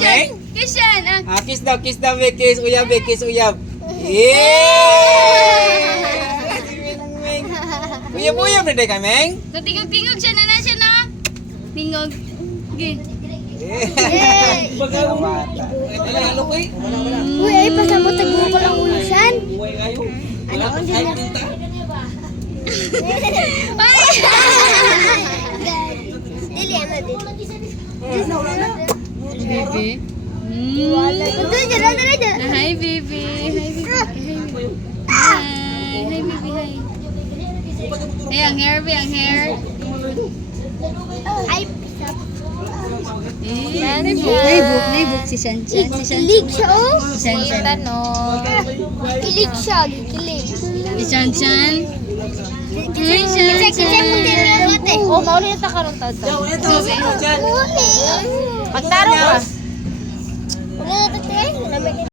Meng? Kishan. Kiss daw, be, kiss. Uyab, be, kiss, uyab. Yeah! Uyab-uyab na day ka, Meng? Tingog-tingog siya na siya na. Tingog. Okay. Ang bata. Uy, ay pasabot ang grupo lang ulusan. Ano ang dyan na? Dili, ano din? Baby. Ito, dyan, dyan. Hi, baby. Hi, baby. Hi. Hi, baby. Hi. Hey, ang hair, be, ang hair. Ay, Naibuk si Shanshan. kilig siya, oh. Si Shanshan. Kilig siya, kilig. Si Shanshan. Hi, Kasi Shanshan. mo din yung mate. Oh, mauli na ta karon ta. Muli. Magtaro ka.